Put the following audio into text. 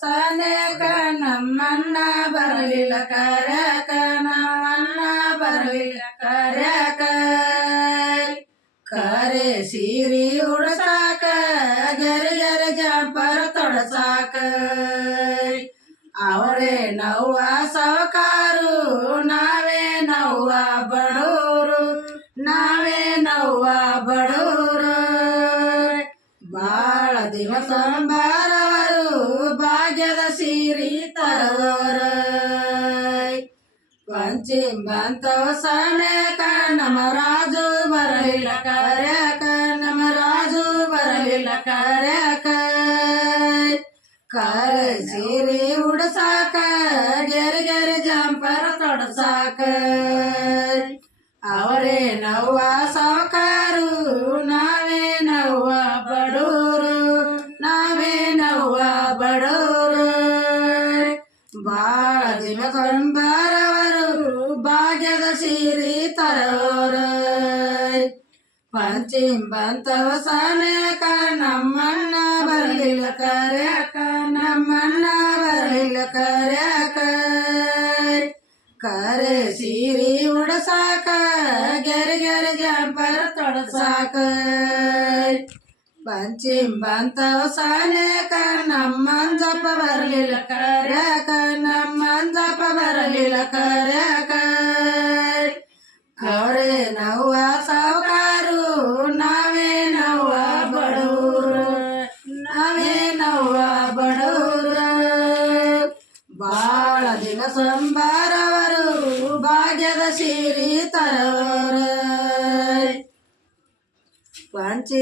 ಸನೇಕ ನಮ್ಮನ್ನ ಬರಲಿಲ್ಲ ಕರಕ ನಮ್ಮನ್ನ ಬರಲಿಲ್ಲ ಕರಕ ಕರೆ ಸೀರಿ ಉಡಸಾಕ ಜರಿ ಜರಿ ಜಂಪರ್ ತೊಡಸಾಕ. ಅವರೇ ನವ್ವ ಸಾವುಕಾರು, ನಾವೇ ನವ್ವ ಬಡೂರು, ನಾವೇ ನವ್ವ ಬಡೂರು. ಬಾಳ ದಿವಸ ಬಾರವರು ಪಂಚಿಮ್ ಬಂತವ ಸನೇಕ ನಮ್ಮ ರಾಜು ಬರಲಿಲ್ಲ ಕರ್ಯಾಕ ನಮ್ಮ ರಾಜು ಬರಲಿಲ್ಲ ಕರ್ಯಾಕ ಕರ ಸೀರೆ ಉಡಸಾಕ ಗೆರೆ ಗೆರೆ ಜಂಪರ್ ತೊಡಸಾಕ ಅವರೇ ನವ್ವ ಸಾವುಕಾರು ನಾವೇ ನವ್ವ ಬಡೂರು ನಾವೇ ನವ್ವ ಬಡೂರು ಬಾಳ ದಿನ ಬಾರವರು ಭಾಗ್ಯದ ಸೀರಿ ತರೋರು ಪಂಚಿಮ್ ಬಂತವ ಸನೇಕ ನಮ್ಮನ್ನ ಬರಲಿಲ್ಲ ಕರ್ಯಾಕ ನಮ್ಮನ್ನ ಬರಲಿಲ್ಲ ಕರ್ಯಾಕ ಕರೆ ಸೀರಿ ಉಡಸಾಕ ಗೆರೆ ಗೆರೆ ಜಂಪರ್ ತೊಡಸಾಕ ಪಂಚಿಮ್ ಬಂತವ ಸನೇಕ ನಮ್ಮಂದಪ್ಪ ಬರಲಿಲ್ಲ ಕರ್ಯಾಕ ನಮ್ಮಂದಪ್ಪ ಬರಲಿಲ್ಲ ಕರ್ಯಾಕ ಸಾವುಕಾರು ನಾವೇ ನವ್ವ ಬಡವ್ರ. ನಾವೇ ನವ್ವ ಬಡವ್ರ. ಬಾಳ ಭಾಗ್ಯದ ಸಿರಿ ತರವ್ರ.